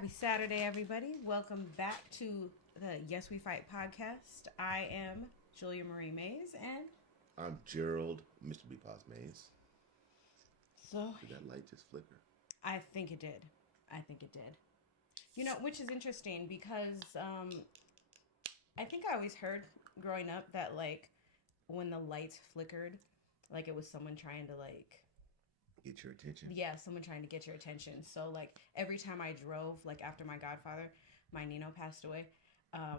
Happy Saturday, everybody. Welcome back to the Yes We Fight podcast. I am Juliamarie Mayes, and I'm Gerald, Mr. Bpoz Mays. so Did that light just flicker? I think it did. I think it did. You know, which is interesting because I think I always heard growing up that like when the lights flickered, like it was someone trying to like Get your attention? yeah, someone trying to get your attention. So like every time I drove, like after my godfather, my Nino passed away, I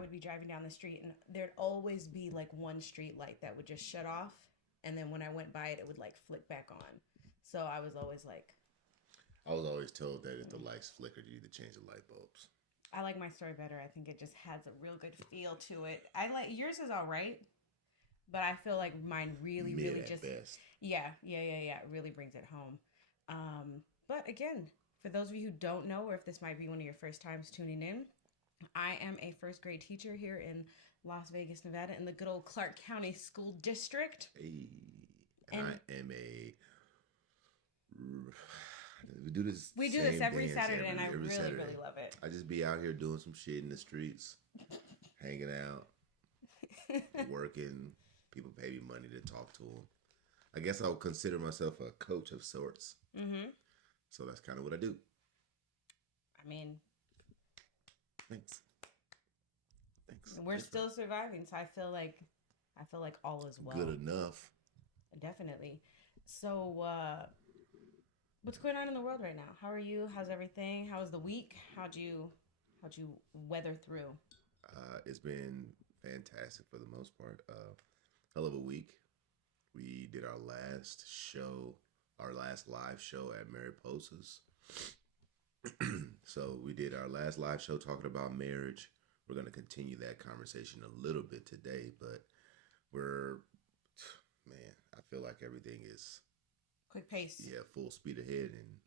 would be driving down the street and there'd always be like one street light that would just shut off, and then when I went by it, it would like flick back on. So I was always like, I was always told that if the lights flickered, you need to change the light bulbs. I like my story better. I think it just has a real good feel to it. I like yours is all right, but I feel like mine really, Mid really at just best. yeah. It really brings it home. But again, for those of you who don't know, or if this might be one of your first times tuning in, I am a first grade teacher here in Las Vegas, Nevada, in the good old Clark County School District. Hey, And I am a. We do this. we do same this every dance Saturday, and I every really, Saturday. really love it. I just be out here doing some shit in the streets, hanging out, working. People pay me money to talk to them. I guess I would consider myself a coach of sorts. Mm-hmm. So that's kind of what I do. I mean, Thanks. we're still surviving, so I feel like all is well. Good enough. Definitely. So, what's going on in the world right now? How are you? How's everything? How was the week? How'd you weather through? It's been fantastic for the most part. Hell of a week. We did our last live show at Bpoz. So we did our last live show talking about marriage. We're going to continue that conversation a little bit today, but I feel like everything is, Quick pace. full speed ahead and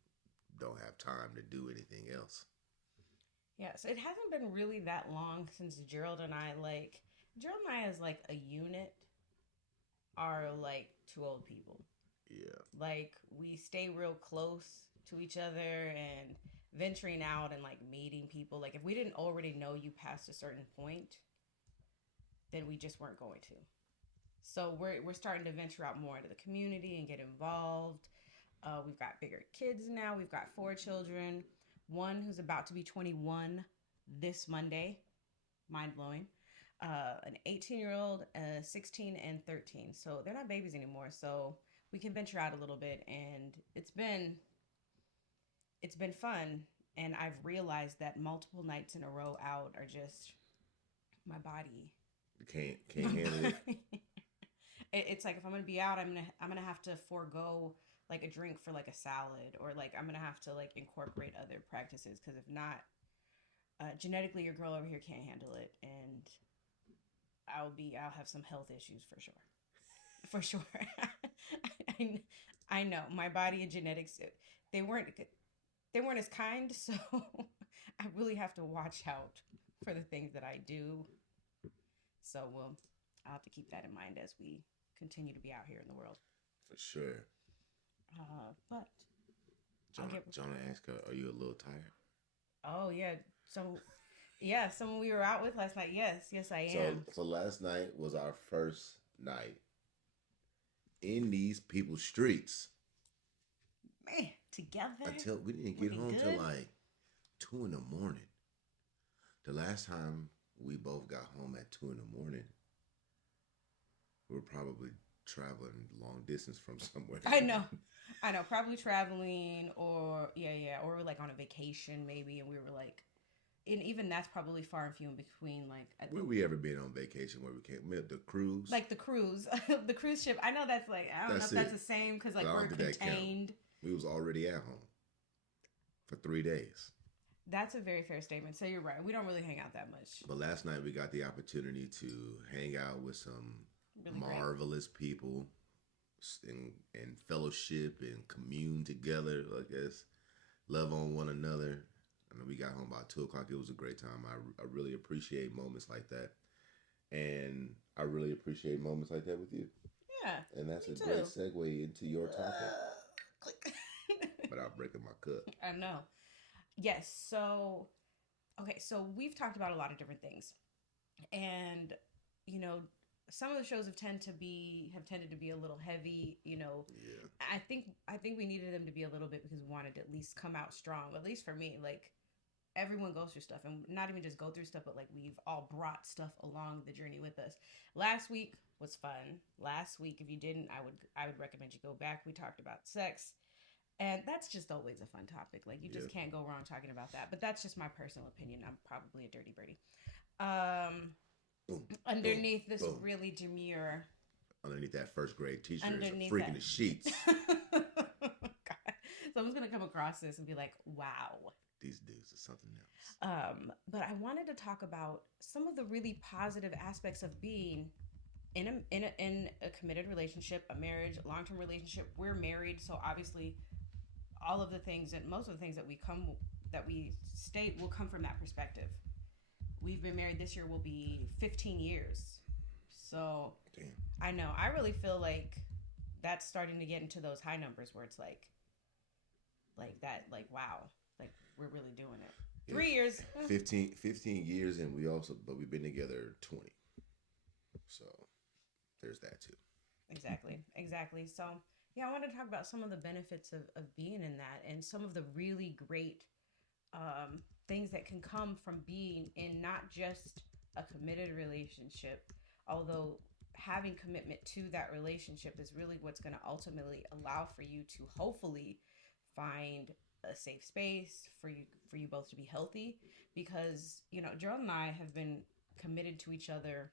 don't have time to do anything else. Yeah, so it hasn't been really that long since Gerald and I as like a unit are like two old people. Yeah. Like we stay real close to each other and venturing out and like meeting people. Like if we didn't already know you past a certain point, then we just weren't going to. So we're starting to venture out more into the community and get involved. We've got bigger kids now. We've got 4 children. One who's about to be 21 this Monday. Mind blowing. An 18-year-old, 16, and 13. So they're not babies anymore. So we can venture out a little bit, and it's been fun. And I've realized that multiple nights in a row out are just my body. Can't handle it. It's like if I'm gonna be out, I'm gonna have to forego like a drink for like a salad, or like I'm gonna have to like incorporate other practices, because if not, genetically your girl over here can't handle it, and I'll have some health issues for sure. I know my body and genetics, they weren't as kind, so I really have to watch out for the things that I do. So I'll have to keep that in mind as we continue to be out here in the world. For sure. But Jonah asked her, are you a little tired? Oh yeah. So yeah, someone we were out with last night. Yes, I am. So last night was our first night in these people's streets. Man, together. Until we didn't get home till like 2 a.m. The last time we both got home at 2 a.m, we were probably traveling long distance from somewhere. I know. Probably traveling, or or we're like on a vacation maybe, and we were like, and even that's probably far and few in between. Like, where we ever been on vacation where we came? The cruise, like the cruise, the cruise ship. I know that's like, I don't know if that's the same, because like we're contained. We was already at home for 3 days. That's a very fair statement. So you're right. We don't really hang out that much. But last night we got the opportunity to hang out with some really marvelous people and fellowship and commune together, I guess, love on one another. I mean, we got home about 2 o'clock. It was a great time. I really appreciate moments like that. And I really appreciate moments like that with you. Yeah. And that's a great segue into your topic. Without breaking my cup. I know. Yes. So, okay. So we've talked about a lot of different things, and you know, some of the shows have tended to be a little heavy. You know, Yeah. I think we needed them to be a little bit because we wanted to at least come out strong. At least for me, like everyone goes through stuff, and not even just go through stuff, but like we've all brought stuff along the journey with us. Last week was fun. Last week, if you didn't, I would recommend you go back. We talked about sex, and that's just always a fun topic. Like you Yeah. just can't go wrong talking about that. But that's just my personal opinion. I'm probably a dirty birdie. Um, Boom, boom, underneath this boom. really demure, Underneath that first grade teacher is a underneath freak in that. the sheets. God. Someone's gonna come across this and be like, "Wow." These dudes are something else. But I wanted to talk about some of the really positive aspects of being in a committed relationship, a marriage, long term relationship. We're married, so obviously all of the things and most of the things that we state will come from that perspective. We've been married this year will be 15 years. So Damn. I know I really feel like that's starting to get into those high numbers where it's like that, like wow, like we're really doing it. Yeah. 3 years. 15 years, and but we've been together 20. So there's that too. Exactly. So yeah, I want to talk about some of the benefits of being in that and some of the really great things that can come from being in not just a committed relationship, although having commitment to that relationship is really what's going to ultimately allow for you to hopefully find a safe space for you both to be healthy, because Gerald and I have been committed to each other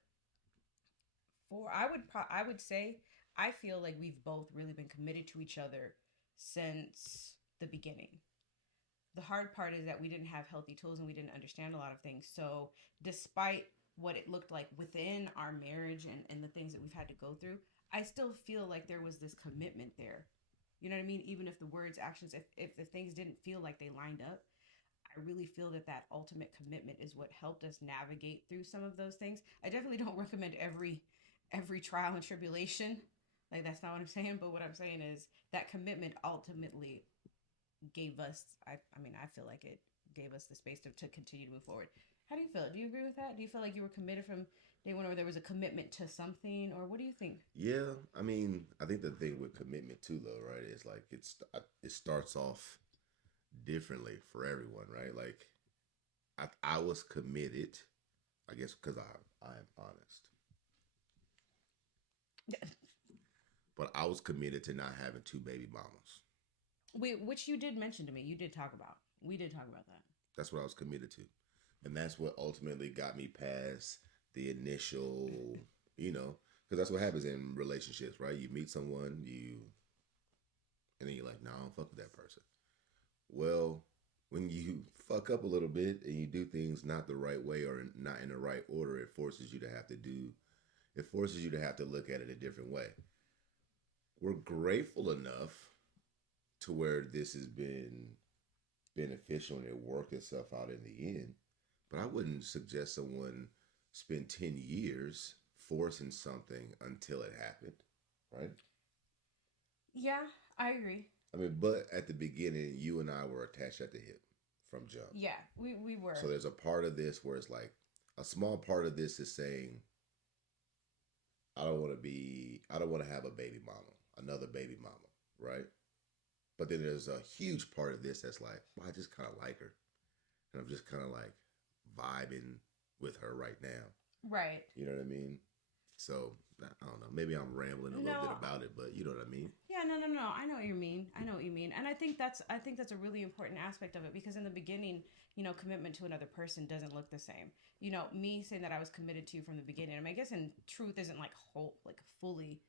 for I would say I feel like we've both really been committed to each other since the beginning. The hard part is that we didn't have healthy tools and we didn't understand a lot of things. So despite what it looked like within our marriage and the things that we've had to go through, I still feel like there was this commitment there. You know what I mean? Even if the words, actions, if the things didn't feel like they lined up, I really feel that that ultimate commitment is what helped us navigate through some of those things. I definitely don't recommend every trial and tribulation. Like that's not what I'm saying, but what I'm saying is that commitment ultimately gave us I mean, I feel like it gave us the space to continue to move forward. How do you feel? Do you agree with that? Do you feel like you were committed from day one, or there was a commitment to something, or what do you think? Yeah, I mean, I think the thing with commitment too, though, right, is like it starts off differently for everyone, right? Like I was committed, I guess, because I am honest, but I was committed to not having two baby mamas. Which you did mention to me. You did talk about. We did talk about that. That's what I was committed to, and that's what ultimately got me past the initial, because that's what happens in relationships, right? You meet someone, and then you're like, no, I don't fuck with that person. Well, when you fuck up a little bit and you do things not the right way or not in the right order, it forces you to have to look at it a different way. We're grateful enough to where this has been beneficial and it worked itself out in the end. But I wouldn't suggest someone spend 10 years forcing something until it happened, right? Yeah, I agree. I mean, but at the beginning, you and I were attached at the hip from jump. Yeah, we were. So there's a part of this where it's like a small part of this is saying, I don't want to have a baby mama, another baby mama, right? But then there's a huge part of this that's like, well, I just kind of like her. And I'm just kind of like vibing with her right now. Right. You know what I mean? So I don't know. Maybe I'm rambling a little bit about it, but you know what I mean? Yeah, no. I know what you mean. And I think that's a really important aspect of it, because in the beginning, commitment to another person doesn't look the same. Me saying that I was committed to you from the beginning. I mean, I guess in truth isn't like whole, like fully,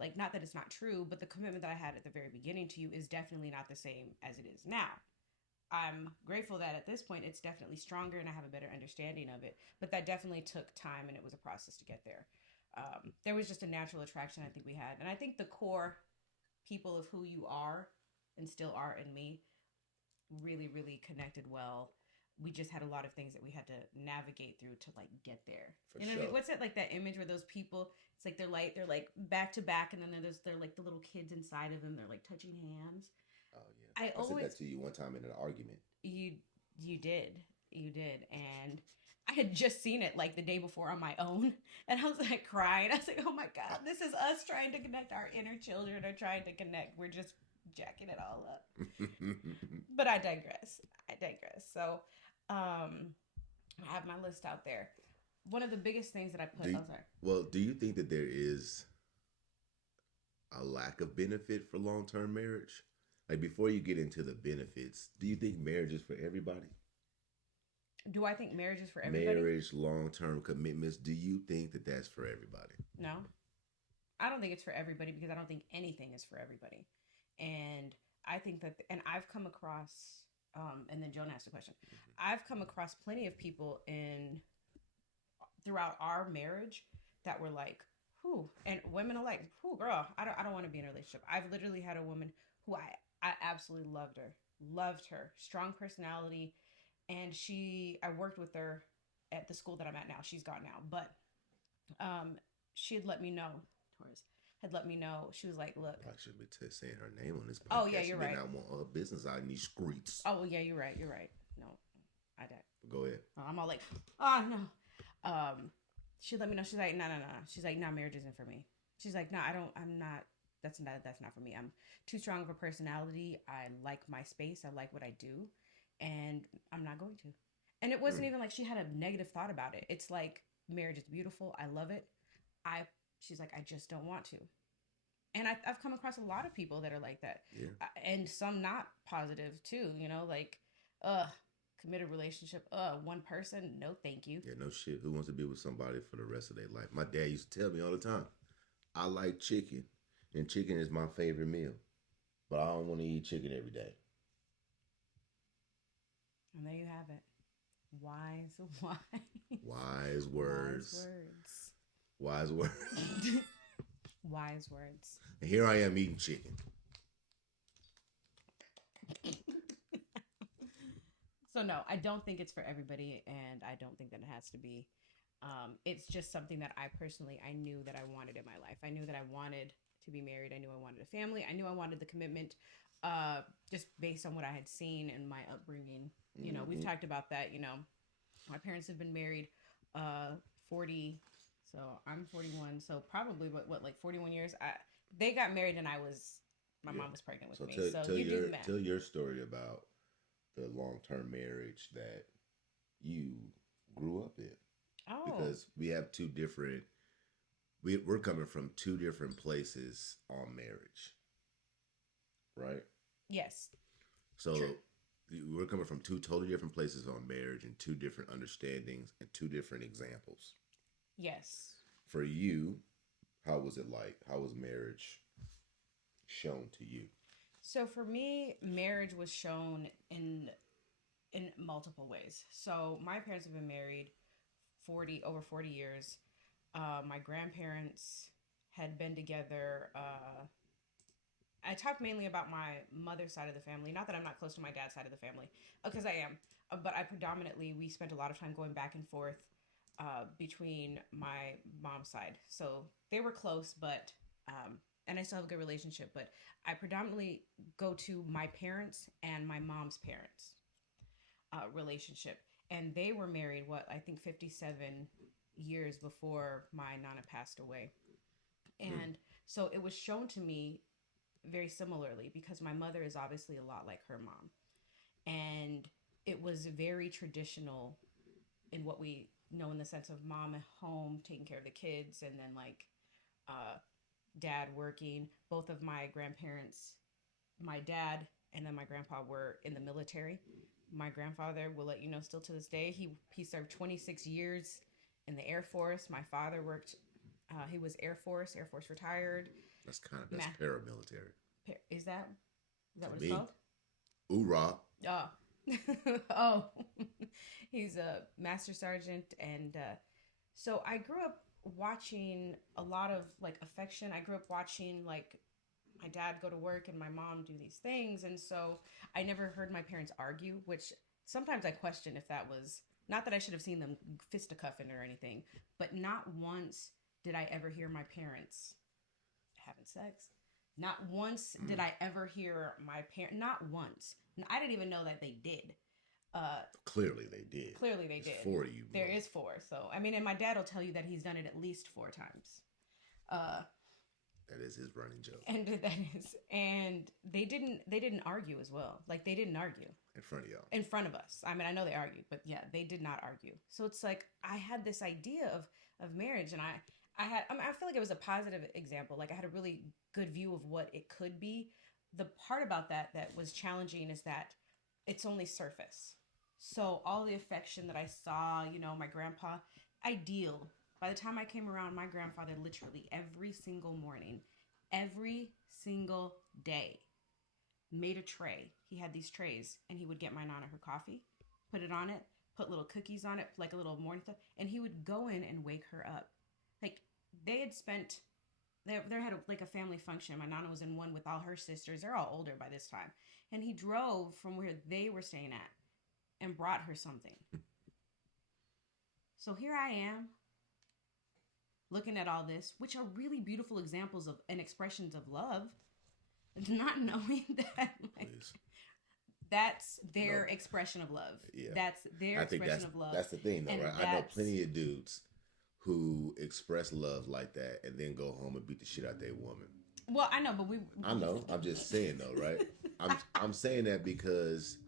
like not that it's not true, but the commitment that I had at the very beginning to you is definitely not the same as it is now. I'm grateful that at this point it's definitely stronger and I have a better understanding of it. But that definitely took time and it was a process to get there. There was just a natural attraction I think we had. And I think the core people of who you are and still are in me really, really connected well. We just had a lot of things that we had to navigate through to like get there. For you know sure. What I mean? What's that, like that image where those people, it's like they're like back to back, and then they're like the little kids inside of them. They're like touching hands. Oh yeah. I I said always that to you one time in an argument. you you did. You did. And I had just seen it like the day before on my own. And I was like crying. I was like, oh my God, this is us trying to connect. Our inner children are trying to connect. We're just jacking it all up. But I digress. I digress. So I have my list out there. One of the biggest things that I put, do oh, sorry. well, do you think that there is a lack of benefit for long term marriage? Like before you get into the benefits, do you think marriage is for everybody? Do I think marriage is for everybody? Marriage, long term commitments, do you think that that's for everybody? No. I don't think it's for everybody because I don't think anything is for everybody. And I think that, and I've come across, and then Joan asked a question. I've come across plenty of people throughout our marriage that were like, who, and women are like, who, girl, I don't want to be in a relationship. I've literally had a woman who I absolutely loved her, strong personality. And I worked with her at the school that I'm at now. She's gone now, but she had let me know, Taurus had let me know. She was like, "Look, I shouldn't be saying her name on this podcast. Oh yeah, you're right. I want her business out in these streets. Oh yeah, you're right. No, I did. Go ahead. I'm all like, oh no. She let me know. She's like, no. She's like, no, marriage isn't for me. She's like, no, I don't. I'm not. That's not for me. I'm too strong of a personality. I like my space. I like what I do, and I'm not going to. And it wasn't even like she had a negative thought about it. It's like marriage is beautiful. I love it. She's like, I just don't want to. And I've come across a lot of people that are like that. Yeah. And some not positive too, like, committed relationship, one person, no thank you. Yeah, no shit. Who wants to be with somebody for the rest of their life? My dad used to tell me all the time, I like chicken, and chicken is my favorite meal, but I don't want to eat chicken every day. And there you have it. Wise words. Wise words. Wise words. And here I am eating chicken. So no, I don't think it's for everybody, and I don't think that it has to be. It's just something that I knew that I wanted in my life. I knew that I wanted to be married. I knew I wanted a family. I knew I wanted the commitment, just based on what I had seen in my upbringing. We've talked about that. My parents have been married 40. So I'm 41. So probably what like 41 years. They got married, and my mom was pregnant with me. So you do the math. Tell your story about the long-term marriage that you grew up in. Oh. Because we have two different. We're coming from two different places on marriage, right? Yes. So True. We're coming from two totally different places on marriage and two different understandings and two different examples. Yes. For you, how was it like? How was marriage shown to you? So for me, marriage was shown in multiple ways. So my parents have been married over 40 years. My grandparents had been together. I talk mainly about my mother's side of the family. Not that I'm not close to my dad's side of the family, because I am. But we spent a lot of time going back and forth between my mom's side. So they were close, but and I still have a good relationship. But I predominantly go to my parents and my mom's parents relationship. And they were married, I think 57 years before my Nana passed away. And so it was shown to me very similarly, because my mother is obviously a lot like her mom. And it was very traditional in what we know, in the sense of mom at home taking care of the kids, and then like dad working. Both of my grandparents, my dad and then my grandpa, were in the military. My grandfather, will let you know, still to this day, he served 26 years in the Air Force. My father worked, he was Air Force retired. That's paramilitary. Is that what it's called? Hoorah. Oh. Oh. He's a master sergeant. And so I grew up watching a lot of like affection. I grew up watching like my dad go to work and my mom do these things. And so I never heard my parents argue, which sometimes I question if that was, not that I should have seen them fisticuffing or anything, but not once did I ever hear my parents having sex, Not once did I ever hear my parent. Not once. I didn't even know that they did. Clearly they did. Clearly they did. 4 of you. There is 4. So I mean, and my dad will tell you that he's done it at least 4 times. That is his running joke. And they didn't argue as well. Like they didn't argue in front of y'all. In front of us. I mean, I know they argued, but yeah, they did not argue. So it's like I had this idea of marriage, and I feel like it was a positive example. Like I had a really good view of what it could be. The part about that was challenging is that it's only surface. So all the affection that I saw, you know, my grandpa, ideal. By the time I came around, my grandfather literally every single morning, every single day, made a tray. He had these trays, and he would get my Nana her coffee, put it on it, put little cookies on it, like a little morning stuff, and he would go in and wake her up. Like they had spent, they had like a family function. My Nana was in one with all her sisters. They're all older by this time, and he drove from where they were staying at and brought her something. So here I am, looking at all this, which are really beautiful examples of and expressions of love, not knowing that like, that's their expression of love. Yeah. That's their expression of love. That's the thing, though, right? I know plenty of dudes who express love like that and then go home and beat the shit out their woman. Well, I know, but I know. I'm just saying, though, right? I'm saying that because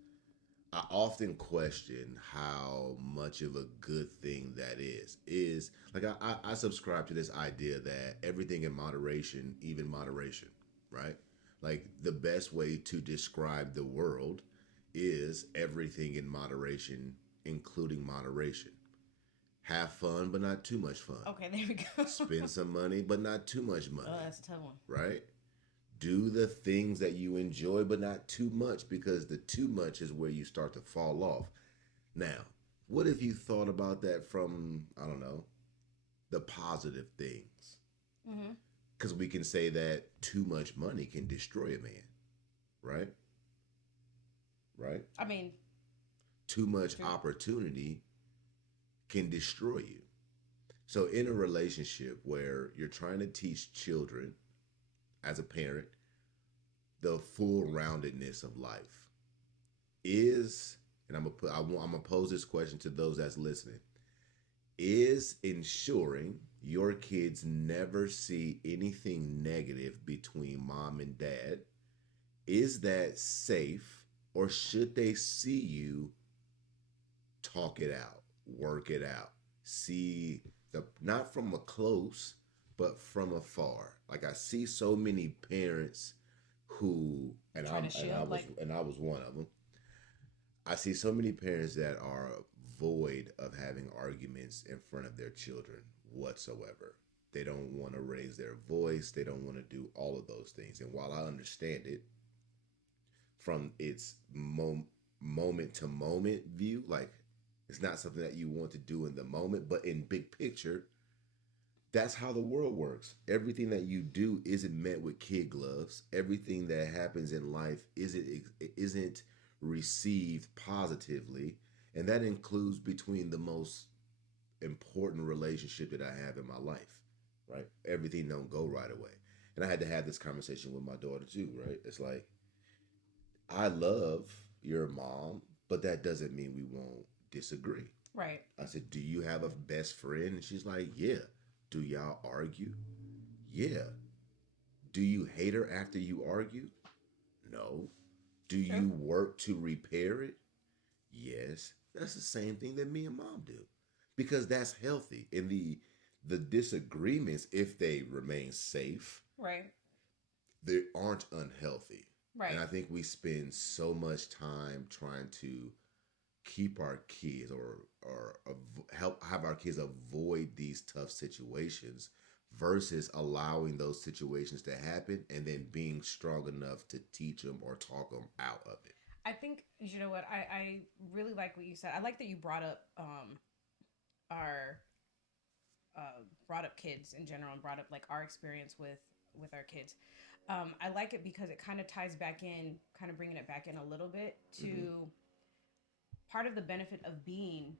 I often question how much of a good thing that is like I subscribe to this idea that everything in moderation, even moderation, right? Like the best way to describe the world is everything in moderation, including moderation. Have fun, but not too much fun. Okay, there we go. Spend some money, but not too much money. Oh, that's a tough one. Right? Do the things that you enjoy, but not too much, because the too much is where you start to fall off. Now, what if you thought about that from, I don't know, the positive things? Because we can say that too much money can destroy a man, right? Right? I mean, too much opportunity can destroy you. So in a relationship where you're trying to teach children as a parent the full roundedness of life is, and I'm gonna pose this question to those that's listening, is ensuring your kids never see anything negative between mom and dad, is that safe, or should they see you talk it out, work it out, see the, not from a close, but from afar? Like I see so many parents who, and I was one of them. I see so many parents that are void of having arguments in front of their children whatsoever. They don't want to raise their voice. They don't want to do all of those things. And while I understand it from its moment to moment view, like it's not something that you want to do in the moment, but in big picture, that's how the world works. Everything that you do isn't met with kid gloves. Everything that happens in life isn't received positively. And that includes between the most important relationship that I have in my life, right? Everything don't go right away. And I had to have this conversation with my daughter too, right? It's like, I love your mom, but that doesn't mean we won't disagree. Right. I said, do you have a best friend? And she's like, yeah. Do y'all argue? Yeah. Do you hate her after you argue? No. Do you work to repair it? Yes. That's the same thing that me and mom do, because that's healthy. And the disagreements, if they remain safe, right, they aren't unhealthy. Right. And I think we spend so much time trying to keep our kids or help have our kids avoid these tough situations versus allowing those situations to happen and then being strong enough to teach them or talk them out of it. I think, you know what, I really like what you said. I like that you brought up brought up kids in general and brought up like our experience with our kids. I like it because it kind of ties back in, kind of bringing it back in a little bit to part of the benefit of being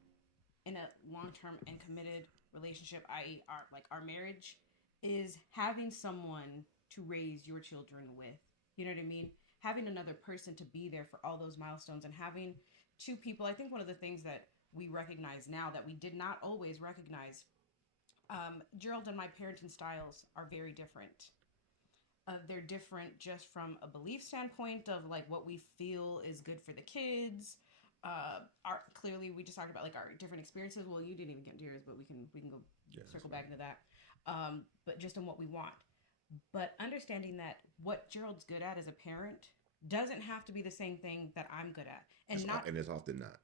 in a long-term and committed relationship, i.e. our marriage, is having someone to raise your children with. You know what I mean? Having another person to be there for all those milestones, and having two people. I think one of the things that we recognize now that we did not always recognize, Gerald and my parenting styles are very different. They're different just from a belief standpoint of like what we feel is good for the kids. Our clearly we just talked about like our different experiences. Well, you didn't even get into yours, but we can go circle back into that. But just on what we want. But understanding that what Gerald's good at as a parent doesn't have to be the same thing that I'm good at, and and it's often not.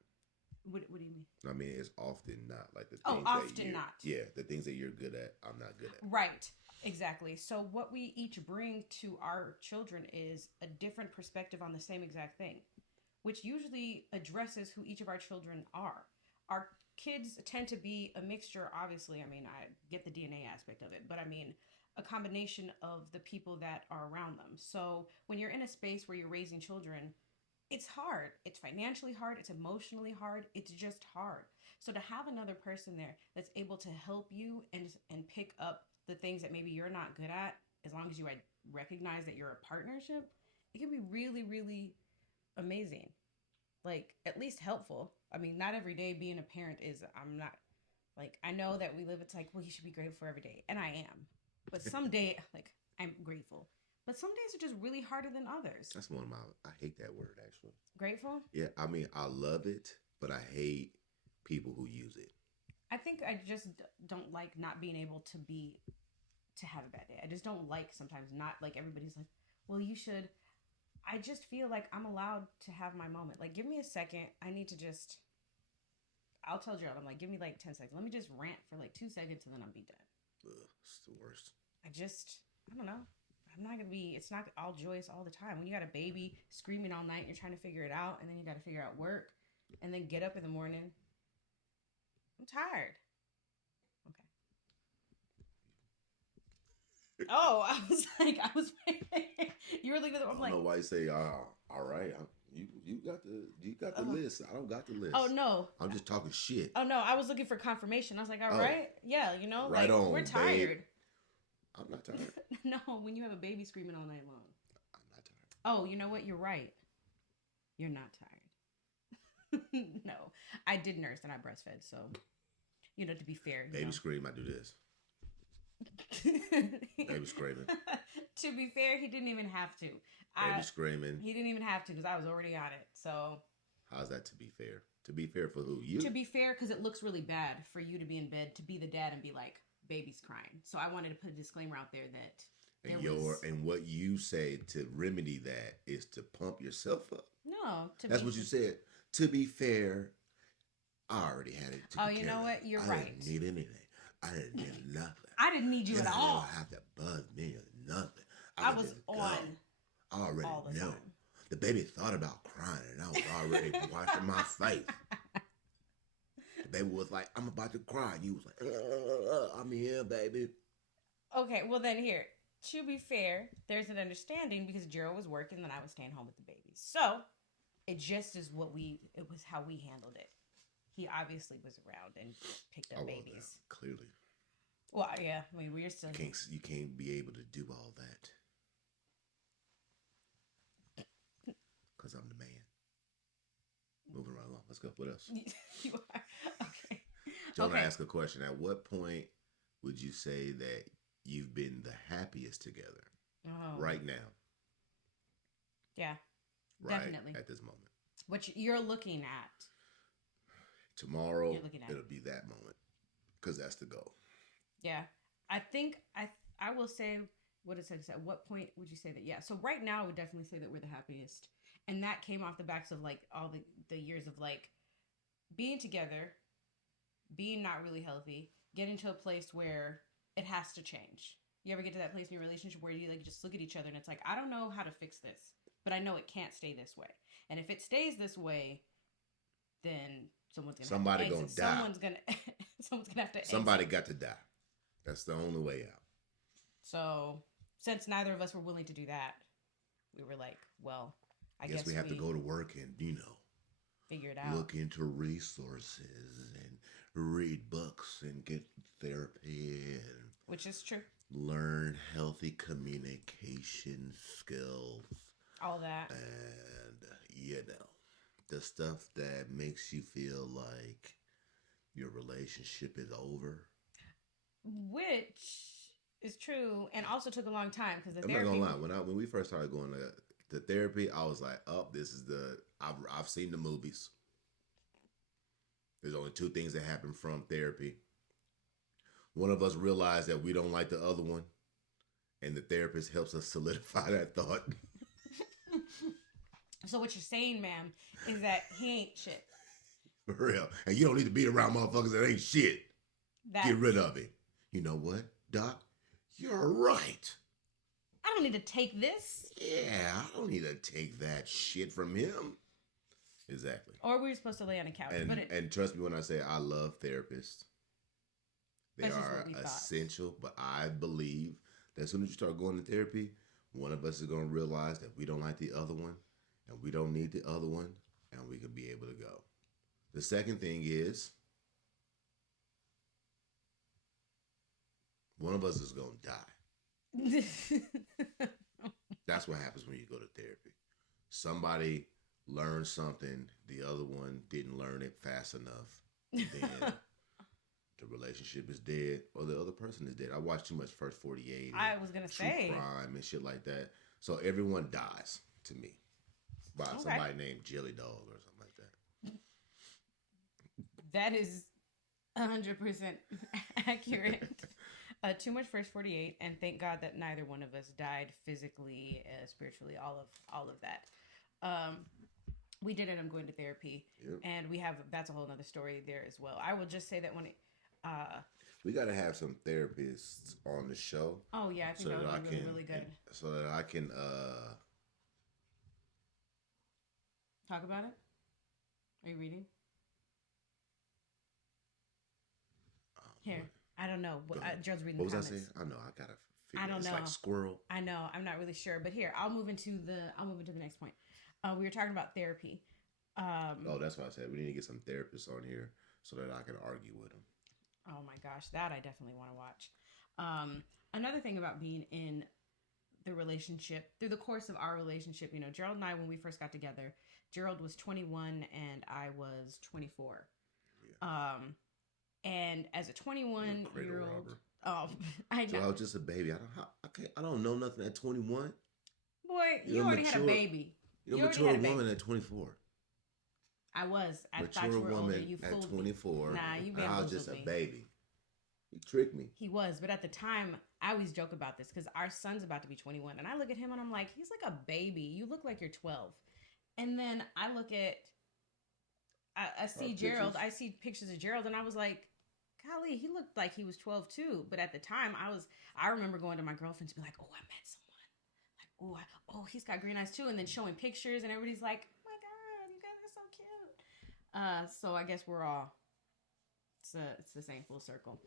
What do you mean? I mean, it's often not like the things often not. Yeah, the things that you're good at, I'm not good at. Right. Exactly. So what we each bring to our children is a different perspective on the same exact thing, which usually addresses who each of our children are. Our kids tend to be a mixture, obviously. I mean, I get the DNA aspect of it, but I mean, a combination of the people that are around them. So when you're in a space where you're raising children, it's hard. It's financially hard. It's emotionally hard. It's just hard. So to have another person there that's able to help you and pick up the things that maybe you're not good at, as long as you recognize that you're a partnership, it can be really, really amazing. Like, at least helpful. I mean, not every day being a parent is, I'm not, like, I know that we live, it's like, well, you should be grateful for every day. And I am. But some day, like, I'm grateful. But some days are just really harder than others. That's one of my, I hate that word, actually. Grateful? Yeah, I mean, I love it, but I hate people who use it. I think I just don't like not being able to have a bad day. I just don't like sometimes not, like, everybody's like, well, you should. I just feel like I'm allowed to have my moment. Like, give me a second. I need to just, I'll tell Gerald, I'm like, give me like 10 seconds. Let me just rant for like 2 seconds and then I'll be done. Ugh, it's the worst. I don't know. I'm not going to be, it's not all joyous all the time. When you got a baby screaming all night and you're trying to figure it out, and then you got to figure out work, and then get up in the morning. I'm tired. Okay. Oh, I was you were looking at the, I don't know why you say, all right. You got the list. I don't got the list. Oh, no. I'm just talking shit. Oh, no. I was looking for confirmation. I was like, all right. Yeah, you know, right like, on, we're tired. Babe. I'm not tired. No, when you have a baby screaming all night long. I'm not tired. Oh, you know what? You're right. You're not tired. No, I did nurse and I breastfed, so, you know, to be fair. Baby scream, I do this. Baby screaming. To be fair, he didn't even have to. Baby screaming. He didn't even have to because I was already on it. So. How's that to be fair? To be fair for who? You? To be fair, because it looks really bad for you to be in bed, to be the dad and be like, baby's crying. So I wanted to put a disclaimer out there that and what you say to remedy that is to pump yourself up. No, that's what you said. To be fair, I already had it. Oh, you know what? You're right. I didn't need anything. I didn't need nothing. I didn't need you at all. You don't have to buzz me or nothing. I was on. I already all the know. time. The baby thought about crying, and I was already washing my face. The baby was like, "I'm about to cry," and you was like, "I'm here, baby." Okay, well then here. To be fair, there's an understanding because Gerald was working and I was staying home with the babies. So it just is it was how we handled it. He obviously was around and picked up babies. Clearly. Well, yeah. I mean, we're still. You can't be able to do all that. Because I'm the man. Moving right along. Let's go. What else? You are. Okay. Don't ask a question. At what point would you say that you've been the happiest together? Right now. Yeah. Right definitely. At this moment. What you're looking at. Tomorrow, it'll be that moment. Because that's the goal. Yeah. I think I will say, what it says, at what point would you say that? Yeah. So right now, I would definitely say that we're the happiest. And that came off the backs of like all the years of like being together, being not really healthy, getting to a place where it has to change. You ever get to that place in your relationship where you like just look at each other and it's like, I don't know how to fix this, but I know it can't stay this way. And if it stays this way, then someone's gonna die. Someone's gonna have to exit. Somebody got to die. That's the only way out. So since neither of us were willing to do that, we were like, well, I guess we have to go to work and, figure it out. Look into resources and read books and get therapy. Which is true. Learn healthy communication skills. All that. And, the stuff that makes you feel like your relationship is over. Which is true, and also took a long time because the I'm therapy. not gonna lie. When we first started going to therapy, I was like, "Oh, this is I've seen the movies. There's only two things that happen from therapy. One of us realized that we don't like the other one, and the therapist helps us solidify that thought." So what you're saying, ma'am, is that he ain't shit. For real, and you don't need to be around motherfuckers that ain't shit. Get rid of it. You know what, Doc? You're right. I don't need to take this. Yeah, I don't need to take that shit from him. Exactly. Or we were supposed to lay on a couch. And trust me when I say I love therapists. They are essential, but I believe that as soon as you start going to therapy, one of us is going to realize that we don't like the other one, and we don't need the other one, and we can be able to go. The second thing is, one of us is going to die. That's what happens when you go to therapy. Somebody learned something, the other one didn't learn it fast enough. Then the relationship is dead, or the other person is dead. I watched too much First 48. I was going to say. Crime and shit like that. So everyone dies to me by somebody named Jelly Dog or something like that. That is 100% accurate. Too much First 48, and thank God that neither one of us died physically, spiritually, all of that. We did end up going to therapy, and that's a whole other story there as well. I will just say that when we got to have some therapists on the show. Oh yeah, I think that would be really good. So that I can talk about it. Are you reading? Here. I don't know. Gerald's reading the comments. What was I saying? I know. I gotta figure I don't it's know. Like squirrel. I know. I'm not really sure. But here, I'll move into the next point. We were talking about therapy. That's why I said we need to get some therapists on here so that I can argue with them. Oh my gosh, that I definitely want to watch. Another thing about being in the relationship, through the course of our relationship, Gerald and I, when we first got together, Gerald was 21 and I was 24. Yeah. And as a 21-year-old, I know. So I was just a baby. I don't know nothing at 21. Boy, you already had a baby. You're a mature woman at 24. I was. I mature thought you were woman older. You fooled at 24. Me. Nah, you I was just a baby. You tricked me. He was, but at the time, I always joke about this because our son's about to be 21, and I look at him and I'm like, he's like a baby. You look like you're 12. And then I look at, I see Gerald. I see pictures of Gerald, and I was like, golly, he looked like he was 12 too. But at the time, I remember going to my girlfriend to be like, oh, I met someone. Like, oh, he's got green eyes too. And then showing pictures, and everybody's like, oh my God, you guys are so cute. So I guess we're all, it's the same full circle.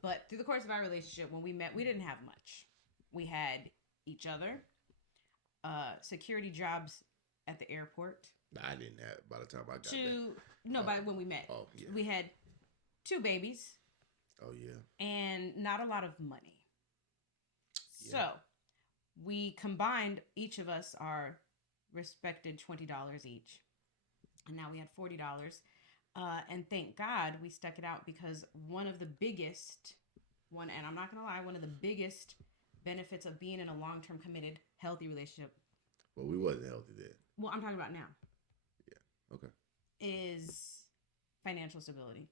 But through the course of our relationship, when we met, we didn't have much. We had each other, security jobs at the airport. I didn't have by the time I got there. By when we met. Oh, yeah. We had 2 babies. Oh, yeah. And not a lot of money. Yeah. So we combined, each of us, our respected $20 each. And now we had $40. And thank God we stuck it out, because one of the biggest benefits of being in a long-term committed, healthy relationship. Well, we wasn't healthy then. Well, I'm talking about now. Yeah. Okay. Is financial stability.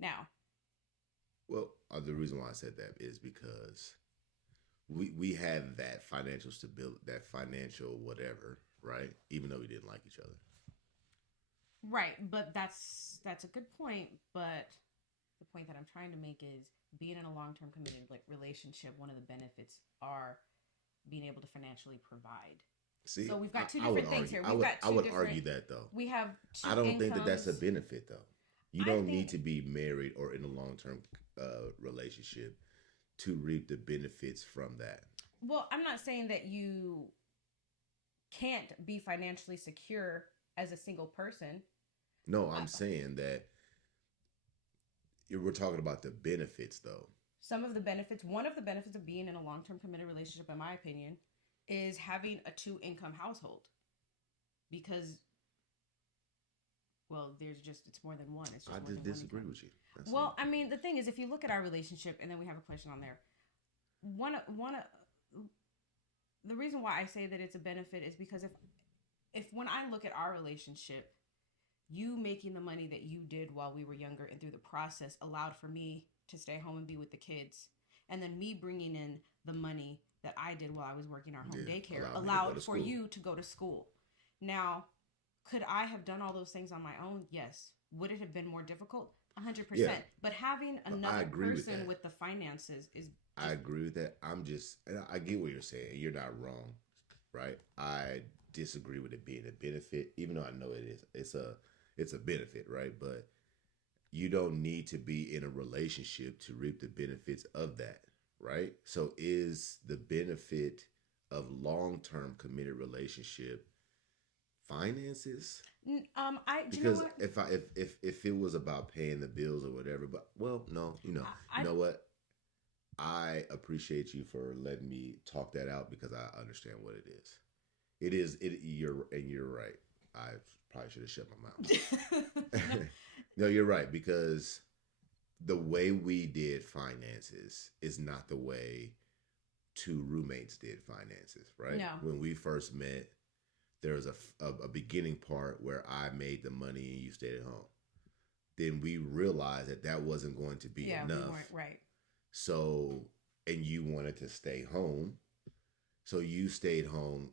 Now. Well, the reason why I said that is because we had that financial stability, that financial whatever, right? Even though we didn't like each other. Right, but that's a good point. But the point that I'm trying to make is being in a long-term committed relationship. One of the benefits are being able to financially provide. See, so we've got two different things here. I would argue that though. We have two I don't incomes. think that that's a benefit though. You don't need to be married or in a long-term relationship to reap the benefits from that. Well, I'm not saying that you can't be financially secure as a single person. No, I'm saying that we're talking about the benefits though. some of the benefits, one of the benefits of being in a long-term committed relationship, in my opinion, is having a 2-income household. Because, well, it's more than one. It's just I more just than disagree one with you. Well, I mean, the thing is, if you look at our relationship, and then we have a question on there, the reason why I say that it's a benefit is because if when I look at our relationship, you making the money that you did while we were younger and through the process allowed for me to stay home and be with the kids, and then me bringing in the money that I did while I was working our home daycare allowed for you to go to school. Now, could I have done all those things on my own? Yes. Would it have been more difficult? 100%. Yeah. But having another person with the finances is... I agree with that. I get what you're saying. You're not wrong, right? I disagree with it being a benefit, even though I know it is. It's a benefit, right? But you don't need to be in a relationship to reap the benefits of that, right? So is the benefit of long-term committed relationship finances? Because if it was about paying the bills or whatever, but no, you know what? I appreciate you for letting me talk that out because I understand what it is. You're right. I probably should have shut my mouth. No, you're right, because the way we did finances is not the way two roommates did finances, right? No. When we first met, there was a beginning part where I made the money and you stayed at home. Then we realized that wasn't going to be enough. We weren't, right. So, and you wanted to stay home. So you stayed home,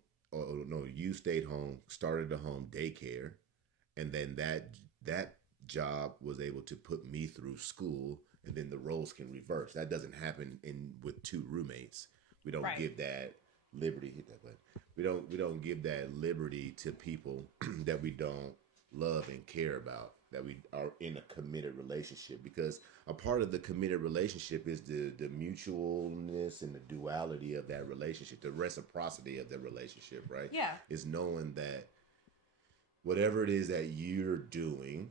you stayed home, started a home daycare. And then that job was able to put me through school, and then the roles can reverse. That doesn't happen with two roommates. We don't give that liberty. Hit that button. We don't give that liberty to people that we don't love and care about, that we are in a committed relationship, because a part of the committed relationship is the mutualness and the duality of that relationship, the reciprocity of the relationship, right? Yeah. Is knowing that whatever it is that you're doing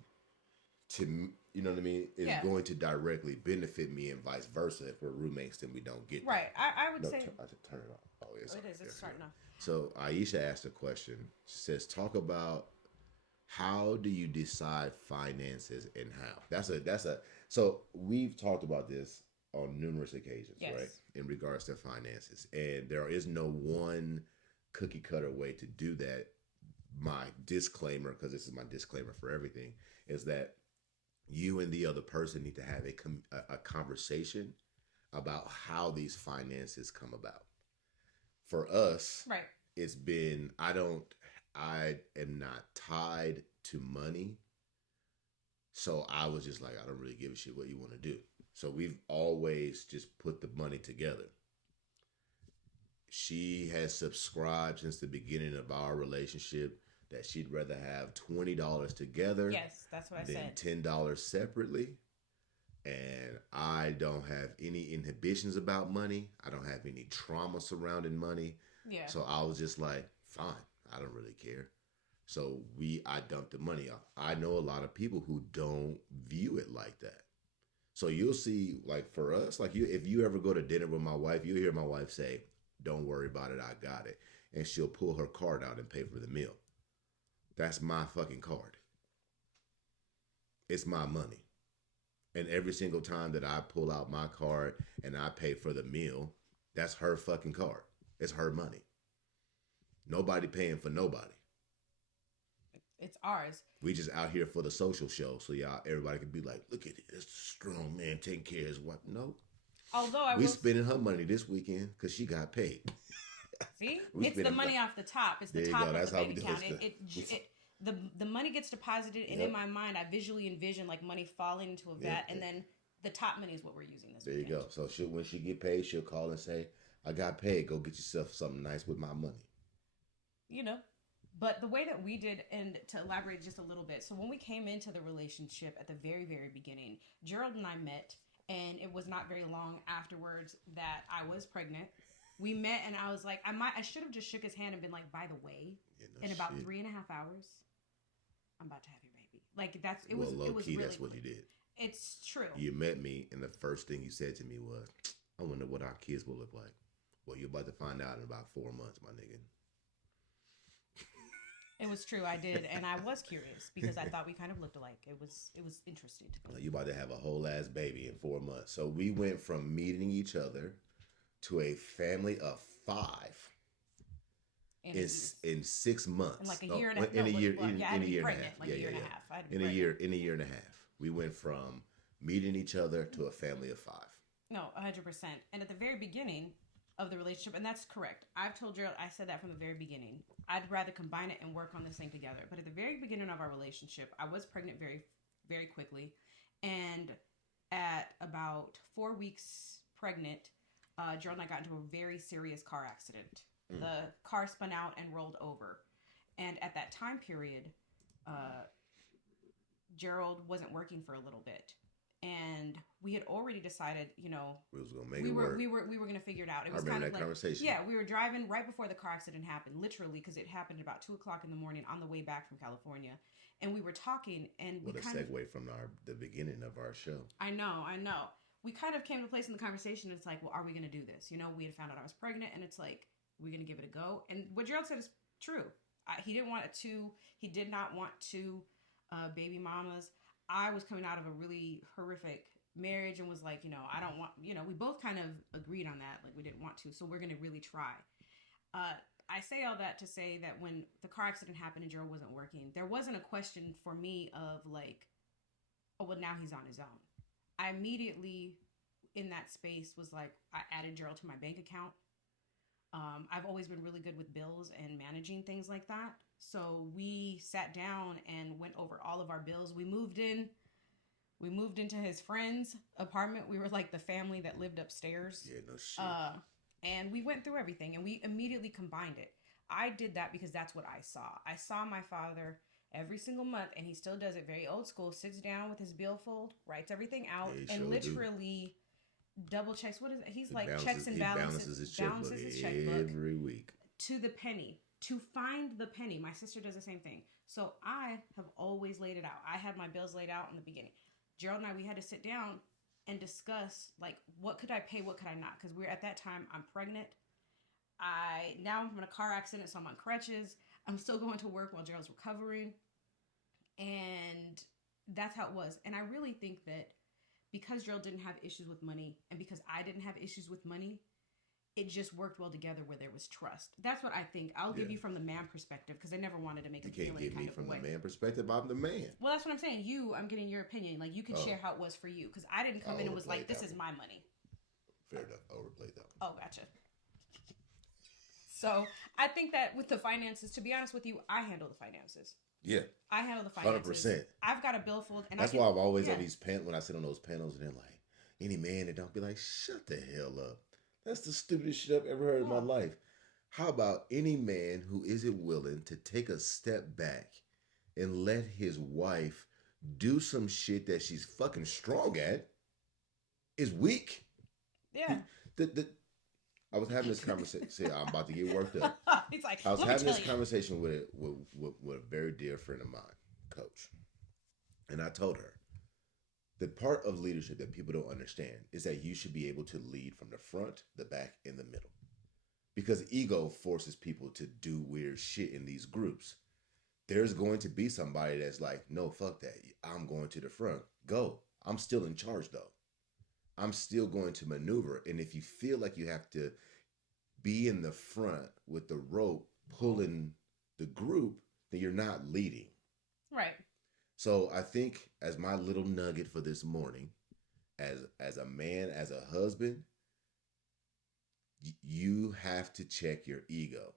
to, you know what I mean, is going to directly benefit me, and vice versa. If we're roommates, then we don't get right. I would say I should turn it off. Oh, it is. It's starting off. So Aisha asked a question. She says, "Talk about how do you decide finances and how." That's a. So we've talked about this on numerous occasions, right? In regards to finances, and there is no one cookie cutter way to do that. My disclaimer, because this is my disclaimer for everything, is that you and the other person need to have a conversation about how these finances come about. For us, right, it's been, I am not tied to money. So I was just like, I don't really give a shit what you want to do. So we've always just put the money together. She has subscribed since the beginning of our relationship that she'd rather have $20 together. Yes, that's what I said. Than $10 separately. And I don't have any inhibitions about money. I don't have any trauma surrounding money. Yeah. So I was just like, fine, I don't really care. So I dumped the money off. I know a lot of people who don't view it like that. So you'll see, like for us, like if you ever go to dinner with my wife, you'll hear my wife say, "Don't worry about it, I got it." And she'll pull her card out and pay for the meal. That's my fucking card. It's my money. And every single time that I pull out my card and I pay for the meal, that's her fucking card. It's her money. Nobody paying for nobody. It's ours. We just out here for the social show, so everybody can be like, "Look at it, it's a strong man taking care of his wife." No. Although we spending her money this weekend because she got paid. See, it's the money off the top. It's the top of the bank account. The money gets deposited, and in my mind, I visually envision like money falling into a vat, and then the top money is what we're using this weekend. There you go. So when she get paid, she'll call and say, "I got paid. Go get yourself something nice with my money." You know, but the way that we did, and to elaborate just a little bit, so when we came into the relationship at the very, very beginning, Gerald and I met, and it was not very long afterwards that I was pregnant. We met, and I was like, I should have just shook his hand and been like, "By the way, in about 3.5 hours, I'm about to have your baby." Like it was low really key, that's what you did. It's true. You met me, and the first thing you said to me was, I wonder what our kids will look like. Well, you're about to find out in about 4 months, my nigga. It was true. I did, and I was curious because I thought we kind of looked alike. It was interesting to me. You about to have a whole ass baby in 4 months. So we went from meeting each other to a family of 5 in 6 months. In like a year and a half. In a year and a half. Like a year and a half. In a year and a half. We went from meeting each other to a family of 5. No, 100%. And at the very beginning of the relationship, and that's correct. I've told Gerald, I said that from the very beginning. I'd rather combine it and work on this thing together. But at the very beginning of our relationship, I was pregnant very, very quickly. And at about 4 weeks pregnant, Gerald and I got into a very serious car accident. The car spun out and rolled over. And at that time period, Gerald wasn't working for a little bit. And we had already decided, we was gonna make it work. We were gonna figure it out. It was kind of like conversation. Yeah, we were driving right before the car accident happened, literally, because it happened about 2:00 in the morning on the way back from California, and we were talking, and what a segue from the beginning of our show. I know. We kind of came to a place in the conversation. It's like, well, are we gonna do this? We had found out I was pregnant, and it's like, we're gonna give it a go. And what Gerald said is true. He didn't want to. He did not want to baby mamas. I was coming out of a really horrific marriage and was like, I don't want, we both kind of agreed on that. Like, we didn't want to. So we're going to really try. I say all that to say that when the car accident happened and Gerald wasn't working, there wasn't a question for me of like, oh, well, now he's on his own. I immediately, in that space, was like, I added Gerald to my bank account. I've always been really good with bills and managing things like that. So we sat down and went over all of our bills. We moved into his friend's apartment. We were like the family that lived upstairs. Yeah, no shit. And we went through everything and we immediately combined it. I did that because that's what I saw. I saw my father every single month, and he still does it very old school, sits down with his billfold, writes everything out, and literally double checks. What is it? He's like checks and balances his checkbook every week to the penny. To find the penny. My sister does the same thing. So I have always laid it out. I had my bills laid out in the beginning. Gerald and I, we had to sit down and discuss, like, what could I pay, what could I not? Because we're at that time, I'm pregnant. Now I'm in a car accident, so I'm on crutches. I'm still going to work while Gerald's recovering. And that's how it was. And I really think that because Gerald didn't have issues with money and because I didn't have issues with money, it just worked well together where there was trust. That's what I think. I'll give you from the man perspective because I never wanted to make a feeling kind of way. You can't give me from the man perspective. I'm the man. Well, that's what I'm saying. I'm getting your opinion. Like, you can share how it was for you because I didn't come in and was like, this is my money. Fair enough. Overplayed that one. Oh, gotcha. So I think that with the finances, to be honest with you, I handle the finances. Yeah. I handle the finances. 100%. I've got a billfold. And that's why I've always on these when I sit on those panels and they're like, any man that don't be like, shut the hell up. That's the stupidest shit I've ever heard in my life. How about any man who isn't willing to take a step back and let his wife do some shit that she's fucking strong at is weak? Yeah. I was having this conversation. See, I'm about to get worked up. He's like, I was having this conversation with a very dear friend of mine, Coach. And I told her, the part of leadership that people don't understand is that you should be able to lead from the front, the back, and the middle. Because ego forces people to do weird shit in these groups. There's going to be somebody that's like, no, fuck that. I'm going to the front. Go. I'm still in charge, though. I'm still going to maneuver. And if you feel like you have to be in the front with the rope pulling the group, then you're not leading. Right. So I think as my little nugget for this morning, as a man, as a husband, you have to check your ego.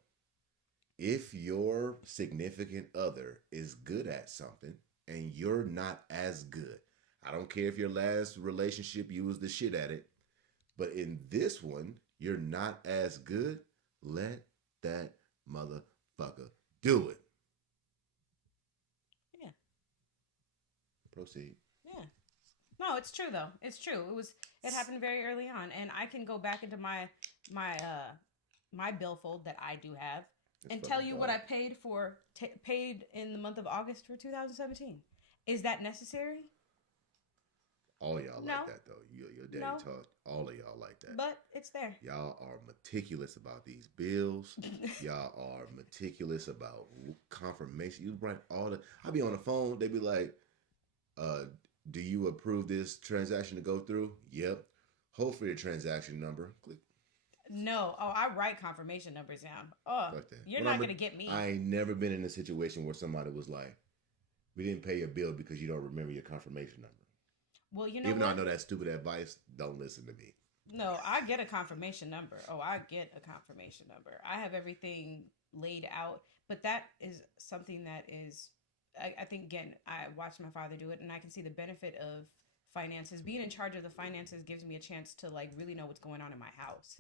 If your significant other is good at something and you're not as good, I don't care if your last relationship you was the shit at it, but in this one, you're not as good, let that motherfucker do it. Proceed. Yeah. No, it's true though. It's true. It happened very early on, and I can go back into my billfold that I do have and tell you what I paid paid in the month of August for 2017. Is that necessary? All y'all No, like that though. Your daddy no, taught all of y'all like that. but it's there. Y'all are meticulous about these bills. Y'all are meticulous about confirmation. You write all the. I be on the phone. They be like, "Do you approve this transaction to go through?" Yep. Hold for your transaction number. Click. No. Oh, I write confirmation numbers down. Oh, Like that. you're not going to get me. I ain't never been in a situation where somebody was like, "We didn't pay your bill because you don't remember your confirmation number." Well, you know Even what? though I know that's stupid advice, don't listen to me. No, I get a confirmation number. Oh, I get a confirmation number. I have everything laid out, but that is something that is, I think, again, I watched my father do it, and I can see the benefit of finances. Being in charge of the finances gives me a chance to like really know what's going on in my house,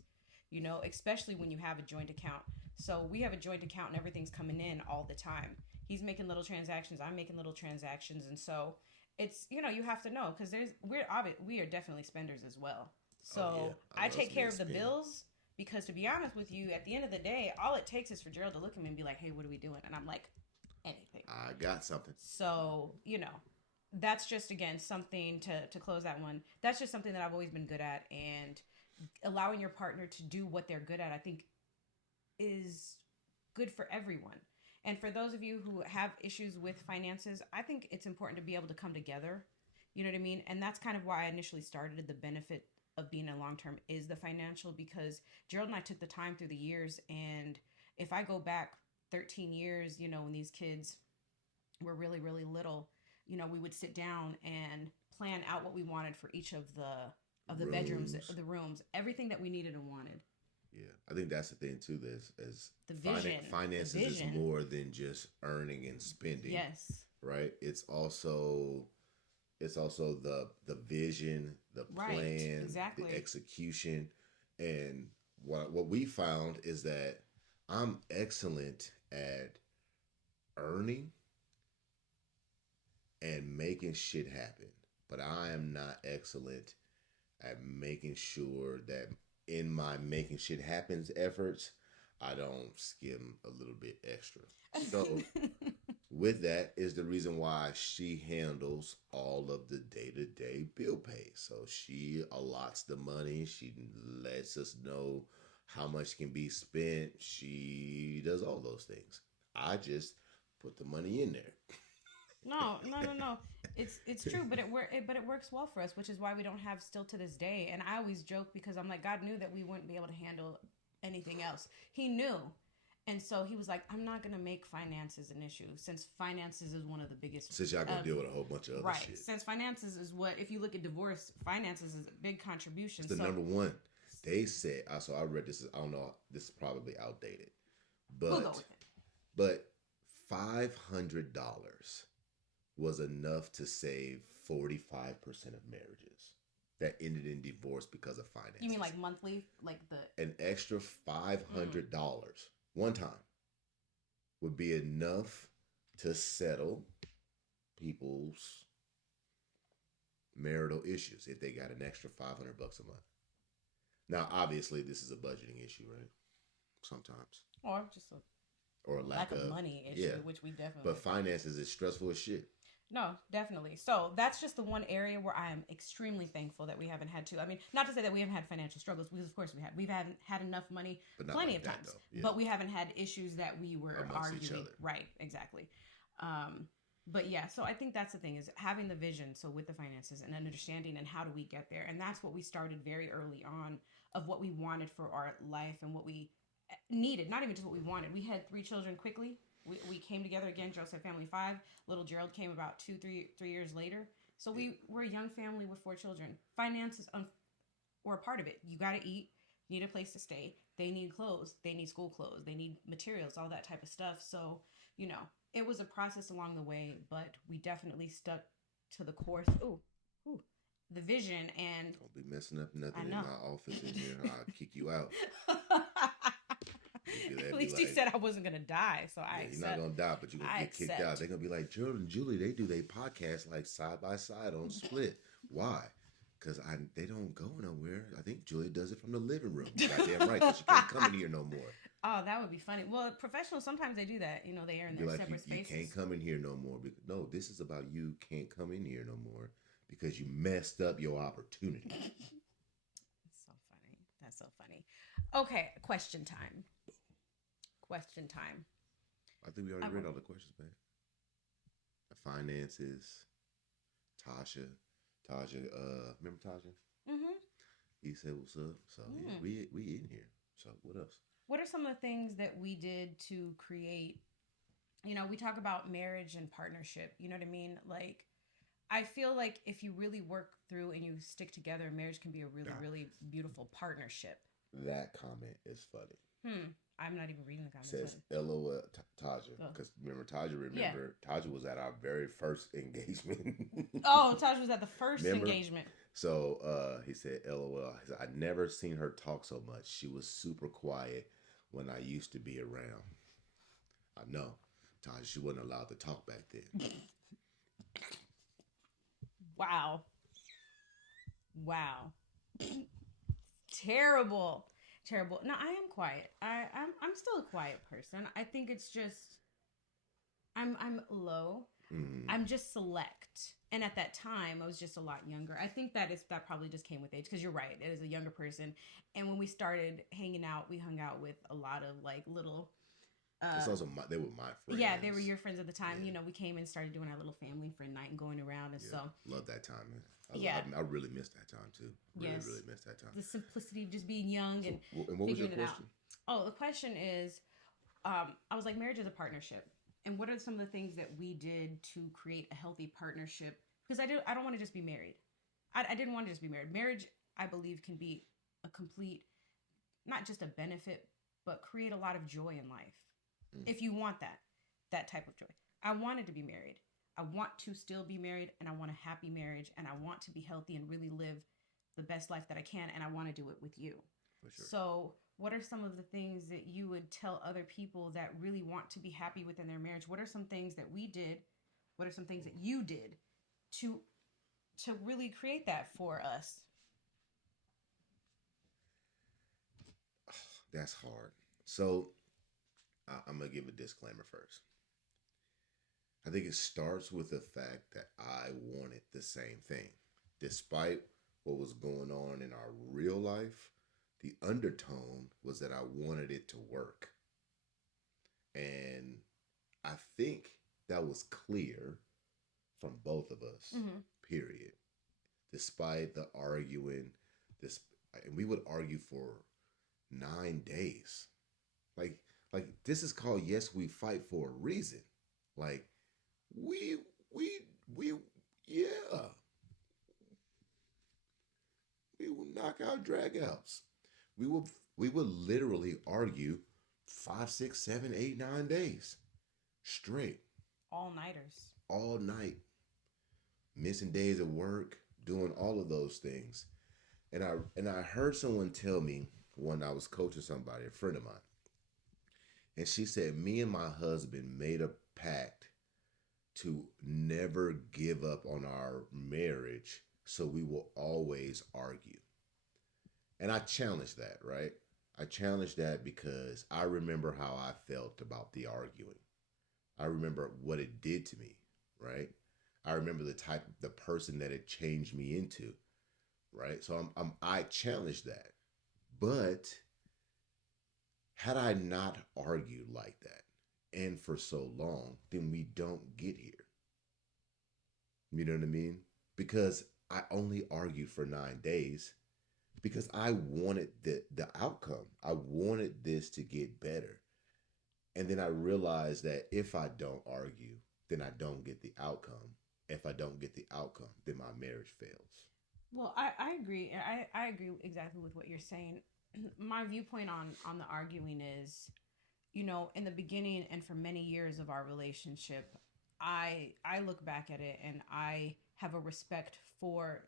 you know, especially when you have a joint account. So we have a joint account and everything's coming in all the time. He's making little transactions, I'm making little transactions, and so it's, you know, you have to know because we are definitely spenders as well. So Oh, yeah. I love take some care good of the spending. bills because, to be honest with you, at the end of the day, all it takes is for Gerald to look at me and be like, "Hey, what are we doing?" And I'm like, "Anything." I got something. So, you know, that's just again something to close that one. That's just something that I've always been good at, and allowing your partner to do what they're good at, I think, is good for everyone. And for those of you who have issues with finances, I think it's important to be able to come together. You know what I mean? And that's kind of why I initially started. The benefit of being in long term is the financial, because Gerald and I took the time through the years. And if I go back 13 years, you know, when these kids were really, really little, you know, we would sit down and plan out what we wanted for each of the bedrooms, Rooms. the rooms, everything that we needed and wanted. Yeah, I think that's the thing too. This as The vision. finances The vision. is more than just earning and spending. Yes. Right. It's also the vision, the Right. plan, Exactly. the execution, and what we found is that I'm excellent at earning and making shit happen, but I am not excellent at making sure that in my making shit happens efforts, I don't skim a little bit extra. So with that is the reason why she handles all of the day-to-day bill pay. So she allots the money. She lets us know how much can be spent. She does all those things. I just put the money in there. No. It's true, but it works well for us, which is why we don't have still to this day. And I always joke because I'm like, God knew that we wouldn't be able to handle anything else. He knew. And so he was like, I'm not going to make finances an issue, since finances is one of the biggest. Since y'all gonna deal with a whole bunch of other right. shit. Since finances is what, if you look at divorce, finances is a big contribution. It's the number one. They said, so I read this, I don't know, this is probably outdated. But, we'll go with it. But $500 was enough to save 45% of marriages that ended in divorce because of finances. You mean like monthly? Like an extra $500 one time would be enough to settle people's marital issues if they got an extra $500 a month. Now, obviously, this is a budgeting issue, right? Sometimes. Or just a lack of money issue, which we definitely. But finances is stressful as shit. No, definitely. So that's just the one area where I am extremely thankful that we haven't had to. I mean, not to say that we haven't had financial struggles, because of course we have. We've had enough money plenty of times, but we haven't had issues that we were amongst arguing. Each other. Right, exactly. But yeah, so I think that's the thing, is having the vision. So with the finances and understanding, and how do we get there? And that's what we started very early on, of what we wanted for our life and what we needed. Not even just what we wanted. We had 3 children quickly. We came together again. Joseph family 5. Little Gerald came about 3 years later. So we were a young family with 4 children. Finances were a part of it. You got to eat. You need a place to stay. They need clothes. They need school clothes. They need materials. All that type of stuff. So, you know, it was a process along the way, but we definitely stuck to the course. The vision. And don't be messing up nothing in my office in here. I'll kick you out. At least you said I wasn't gonna die, so you're not gonna die, but you're gonna get kicked out. They're gonna be like, Gerald and Julie, they do their podcast like side by side on Split. Why? Because they don't go nowhere. I think Julia does it from the living room. Goddamn right, because she can't come in here no more. Oh, that would be funny. Well, professionals, sometimes they do that. You know, they are in their separate spaces. You can't come in here no more. No, this is about you can't come in here no more. because you messed up your opportunity. That's so funny. That's so funny. Okay, question time. Question time. I think we already read all the questions, man. The finances, Tasha, remember Tasha? Mm-hmm. He said, "What's up?" So yeah, we in here. So what else? What are some of the things that we did to create? You know, we talk about marriage and partnership. You know what I mean? Like, I feel like if you really work through and you stick together, marriage can be a really, really beautiful partnership. That comment is funny. I'm not even reading the comments. Says LOL Taja. Because remember, Taja was at our very first engagement. Oh, Taja was at the first engagement. So he said LOL. He said, I never seen her talk so much. She was super quiet when I used to be around. I know. Taja, she wasn't allowed to talk back then. Wow. Terrible. No, I am quiet. I'm still a quiet person. I think it's just I'm low. I'm just select. And at that time, I was just a lot younger. I think that probably just came with age, because you're right. It is a younger person. And when we started hanging out, we hung out with a lot of like little. They were my friends. Yeah, they were your friends at the time. Yeah. You know, we came and started doing our little family friend night and going around, and so love that time, man. I really missed that time too. Really missed that time. The simplicity of just being young and what was your question? Oh, the question is, I was like, marriage is a partnership, and what are some of the things that we did to create a healthy partnership? Because I don't want to just be married. I didn't want to just be married. Marriage, I believe, can be a complete, not just a benefit, but create a lot of joy in life. If you want that type of joy. I wanted to be married. I want to still be married, and I want a happy marriage, and I want to be healthy and really live the best life that I can, and I want to do it with you. For sure. So what are some of the things that you would tell other people that really want to be happy within their marriage? What are some things that we did? What are some things that you did to really create that for us? That's hard. So I'm going to give a disclaimer first. I think it starts with the fact that I wanted the same thing. Despite what was going on in our real life, the undertone was that I wanted it to work. And I think that was clear from both of us, period. Despite the arguing, and we would argue for 9 days. Like this is called Yes We Fight for a reason. Like we yeah. We will knock out dragouts. We would literally argue 5, 6, 7, 8, 9 days straight. All-nighters. All night. Missing days of work, doing all of those things. And I heard someone tell me when I was coaching somebody, a friend of mine. And she said, me and my husband made a pact to never give up on our marriage, so we will always argue. And I challenged that, right? I challenged that because I remember how I felt about the arguing. I remember what it did to me, right? I remember the person that it changed me into, right? So I challenged that. But had I not argued like that and for so long, then we don't get here. You know what I mean? Because I only argued for 9 days because I wanted the outcome. I wanted this to get better. And then I realized that if I don't argue, then I don't get the outcome. If I don't get the outcome, then my marriage fails. Well, I agree. I agree exactly with what you're saying. My viewpoint on the arguing is, you know, in the beginning and for many years of our relationship, I look back at it and I have a respect for,